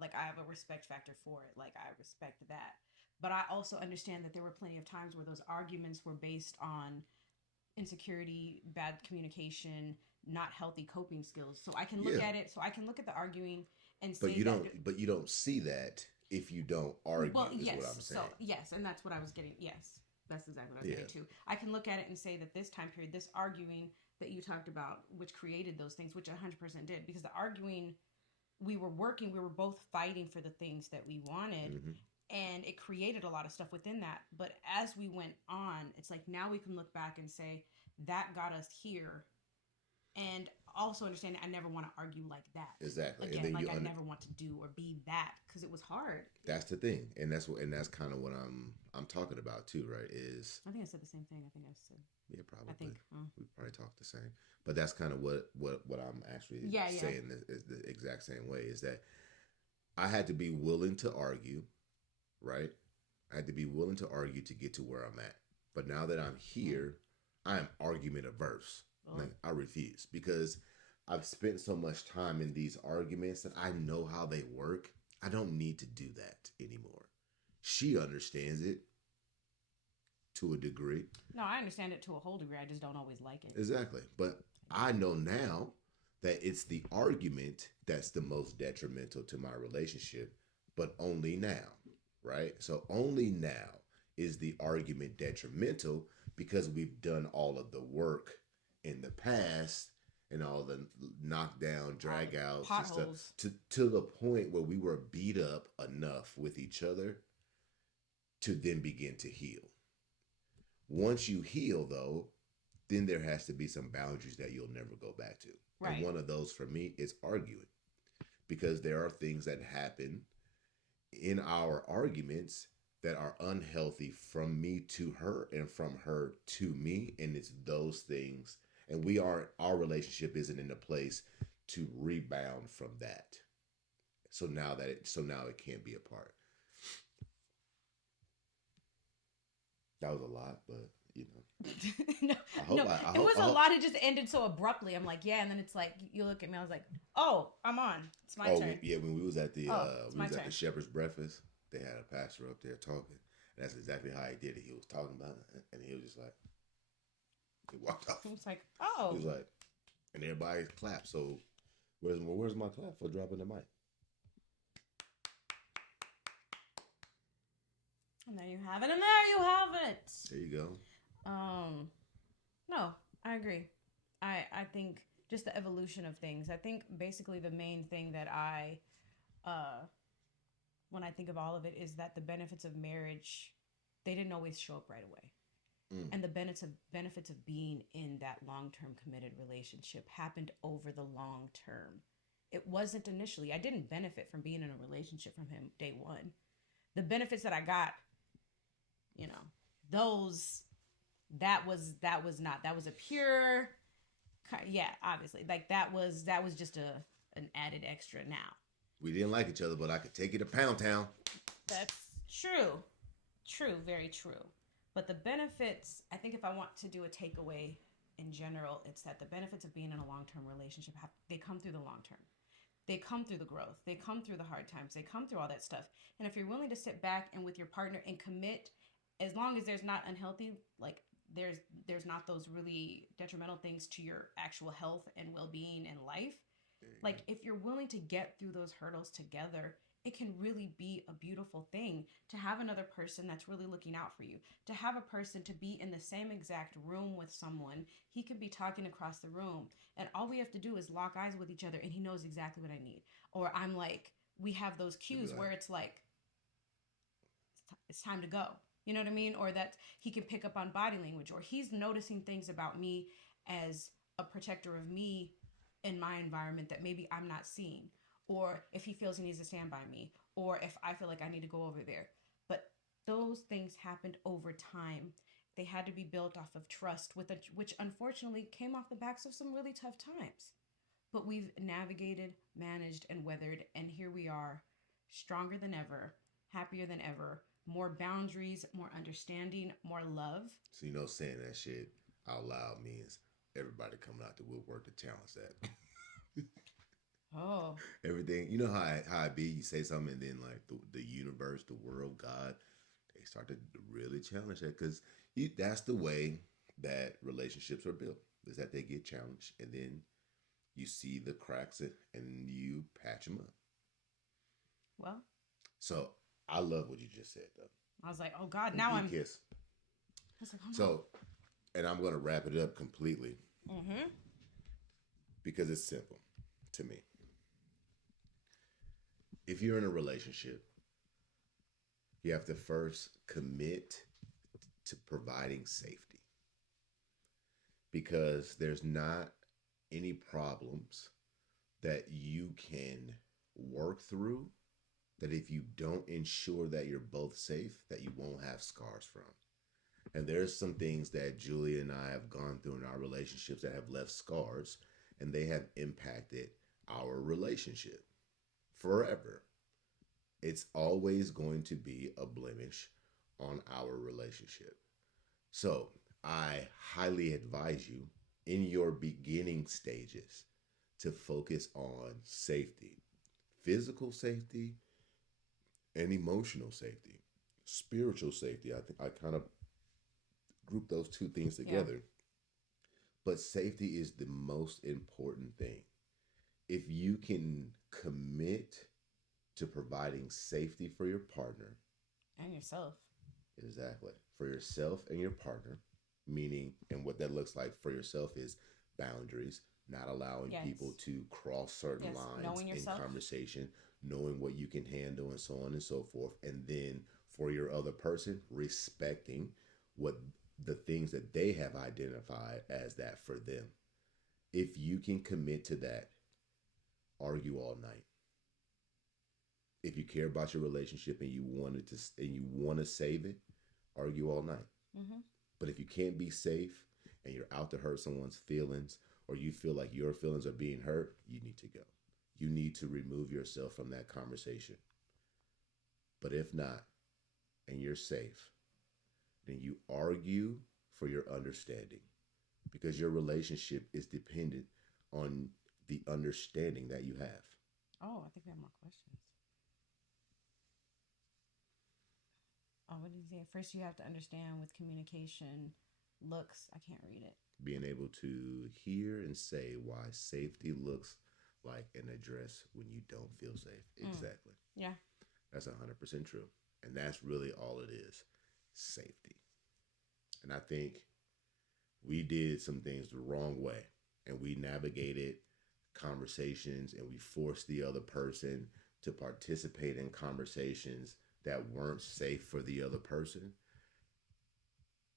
like, I have a respect factor for it. Like, I respect that. But I also understand that there were plenty of times where those arguments were based on insecurity, bad communication, not healthy coping skills. So I can look at it. So I can look at the arguing and say But you don't see that if you don't argue. Well, yes. Is what I'm saying. So yes, and that's what I was getting. Yes, that's exactly what I was getting to. I can look at it and say that this time period, this arguing that you talked about, which created those things, which 100% did, because the arguing we were working, we were both fighting for the things that we wanted. Mm-hmm. And it created a lot of stuff within that. But as we went on, it's like now we can look back and say that got us here. And also understand that I never want to argue like that. Exactly. Again, and then I never want to do or be that because it was hard. That's the thing, and that's kind of what I'm talking about too, right? Is I think I said the same thing. I think I said. Yeah, probably. I think we probably talked the same, but that's kind of what I'm actually saying is the exact same way. Is that I had to be willing to argue, right? I had to be willing to argue to get to where I'm at. But now that I'm here, I am argument averse. Like, I refuse because I've spent so much time in these arguments that I know how they work. I don't need to do that anymore. She understands it to a degree. No, I understand it to a whole degree. I just don't always like it. Exactly. But I know now that it's the argument that's the most detrimental to my relationship, but only now, right? So only now is the argument detrimental because we've done all of the work in the past and all the knockdown, drag outs and stuff to the point where we were beat up enough with each other to then begin to heal. Once you heal, though, then there has to be some boundaries that you'll never go back to. Right. And one of those for me is arguing, because there are things that happen in our arguments that are unhealthy from me to her and from her to me. And it's those things. And our relationship isn't in a place to rebound from that. So now it can't be apart. That was a lot, but you know. It was a lot. It just ended so abruptly. I'm like, yeah, and then it's like you look at me. I was like, oh, I'm on. It's my turn. Yeah, when we was at the the Shepherd's Breakfast, they had a pastor up there talking. And that's exactly how he did it. He was talking about it, and he was just like, he walked off. He was like, oh. He was like, and everybody clapped. So where's my clap for dropping the mic? And there you have it, and there you have it. There you go. No, I agree. I think just the evolution of things. I think basically the main thing that when I think of all of it is that the benefits of marriage, they didn't always show up right away. And the benefits of being in that long-term committed relationship happened over the long term. It wasn't initially. I didn't benefit from being in a relationship from him day one. The benefits that I got, that was a pure, obviously, like that was just an added extra. Now we didn't like each other, but I could take you to Pound Town. That's true, very true. But the benefits, I think if I want to do a takeaway in general, it's that the benefits of being in a long-term relationship, they come through the long term. They come through the growth. They come through the hard times. They come through all that stuff. And if you're willing to sit back and with your partner and commit, as long as there's not unhealthy, like there's not those really detrimental things to your actual health and well-being and life, like if you're willing to get through those hurdles together, it can really be a beautiful thing to have another person that's really looking out for you, to have a person to be in the same exact room with someone. He could be talking across the room and all we have to do is lock eyes with each other and he knows exactly what I need. Or I'm like, we have those cues where it's like, it's time to go. You know what I mean? Or that he can pick up on body language, or he's noticing things about me as a protector of me in my environment that maybe I'm not seeing. Or if he feels he needs to stand by me, or if I feel like I need to go over there. But those things happened over time. They had to be built off of trust, which unfortunately came off the backs of some really tough times. But we've navigated, managed, and weathered, and here we are, stronger than ever, happier than ever, more boundaries, more understanding, more love. So saying that shit out loud means everybody coming out the woodwork to challenge that. Oh. Everything. You know how it be? You say something and then like the universe, the world, God, they start to really challenge that, because that's the way that relationships are built, is that they get challenged and then you see the cracks and you patch them up. Well. So I love what you just said, though. I was like, oh God, now I'm... Kiss. I was like, oh no. So, and I'm going to wrap it up completely. Mm-hmm. Because it's simple to me. if you're in a relationship, you have to first commit to providing safety, because there's not any problems that you can work through that if you don't ensure that you're both safe, that you won't have scars from. And there's some things that Julia and I have gone through in our relationships that have left scars, and they have impacted our relationship forever. It's always going to be a blemish on our relationship. So I highly advise you in your beginning stages to focus on safety, physical safety and emotional safety, spiritual safety. I think I kind of group those two things together. Yeah. But safety is the most important thing. If you can commit to providing safety for your partner and yourself. Exactly. For yourself and your partner, meaning, and what that looks like for yourself is boundaries, not allowing people to cross certain lines in conversation, knowing what you can handle and so on and so forth. And then for your other person, respecting what the things that they have identified as that for them. If you can commit to that, argue all night. If you care about your relationship and you want to save it, argue all night. Mm-hmm. But if you can't be safe and you're out to hurt someone's feelings, or you feel like your feelings are being hurt, you need to go. You need to remove yourself from that conversation. But if not, and you're safe, then you argue for your understanding, because your relationship is dependent on the understanding that you have. Oh, I think we have more questions. Oh, what did he say? First, you have to understand with communication looks. I can't read it. Being able to hear and say why safety looks like an address when you don't feel safe. Exactly. Yeah. That's 100% true. And that's really all it is. Safety. And I think we did some things the wrong way, and we navigated conversations and we forced the other person to participate in conversations that weren't safe for the other person.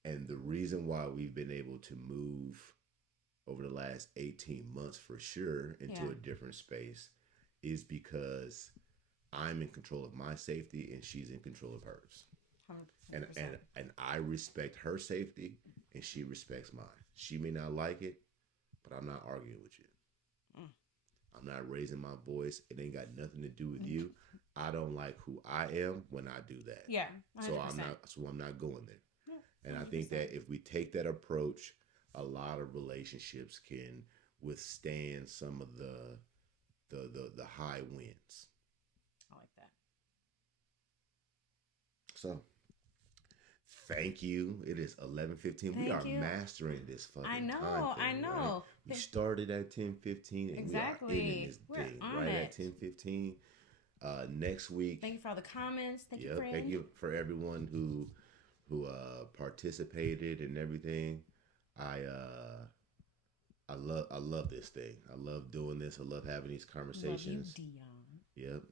And the reason why we've been able to move over the last 18 months for sure into a different space is because I'm in control of my safety and she's in control of hers. 100%. And I respect her safety and she respects mine. She may not like it, but I'm not arguing with you. I'm not raising my voice. It ain't got nothing to do with you. I don't like who I am when I do that. Yeah. 100%. So I'm not going there. Yeah, and I think that if we take that approach, a lot of relationships can withstand some of the high winds. I like that. So thank you. It is 11:15. We are mastering this fucking time thing. I know. Right? We started at 10:15 and we are ending this thing right at 10:15. Next week. Thank you for all the comments. Thank you, friend. Thank you for everyone who participated and everything. I love this thing. I love doing this. I love having these conversations. Love you, Dion.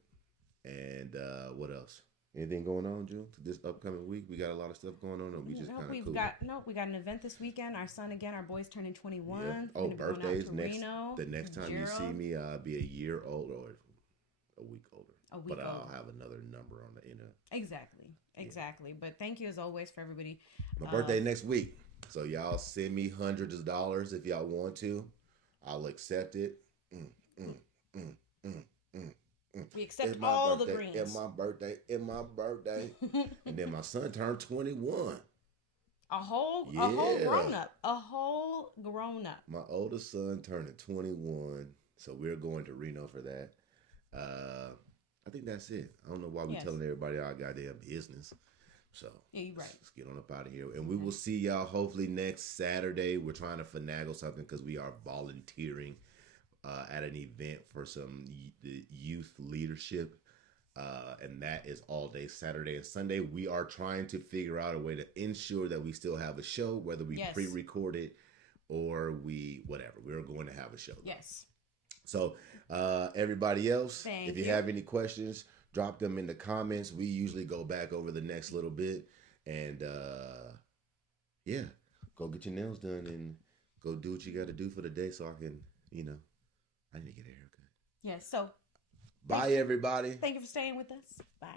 Yep. And what else? Anything going on, June? This upcoming week, we got a lot of stuff going on. Or we just kind of cool. We got an event this weekend. Our son again. Our boy's turning 21. Yep. Oh, birthdays next. The next time Gerald. You see me, I'll be a year older or a week older. But I'll have another number on the end of. Exactly. Yeah. But thank you as always for everybody. My birthday next week. So y'all send me hundreds of dollars if y'all want to. I'll accept it. We accept all the greens. In my birthday. And then my son turned 21. A whole grown up. A whole grown up. My oldest son turning 21. So we're going to Reno for that. I think that's it. I don't know why we're telling everybody our goddamn business. So yeah, you're right. Let's get on up out of here. And we will see y'all hopefully next Saturday. We're trying to finagle something because we are volunteering at an event for some youth leadership. And that is all day Saturday and Sunday. We are trying to figure out a way to ensure that we still have a show, whether we pre-record it or whatever. We're going to have a show. Yes. So, everybody else, Thank if you have any questions, drop them in the comments. We usually go back over the next little bit, and yeah, go get your nails done and go do what you got to do for the day, so I can, I need to get a haircut. Yeah. So, bye, everybody. Thank you for staying with us. Bye.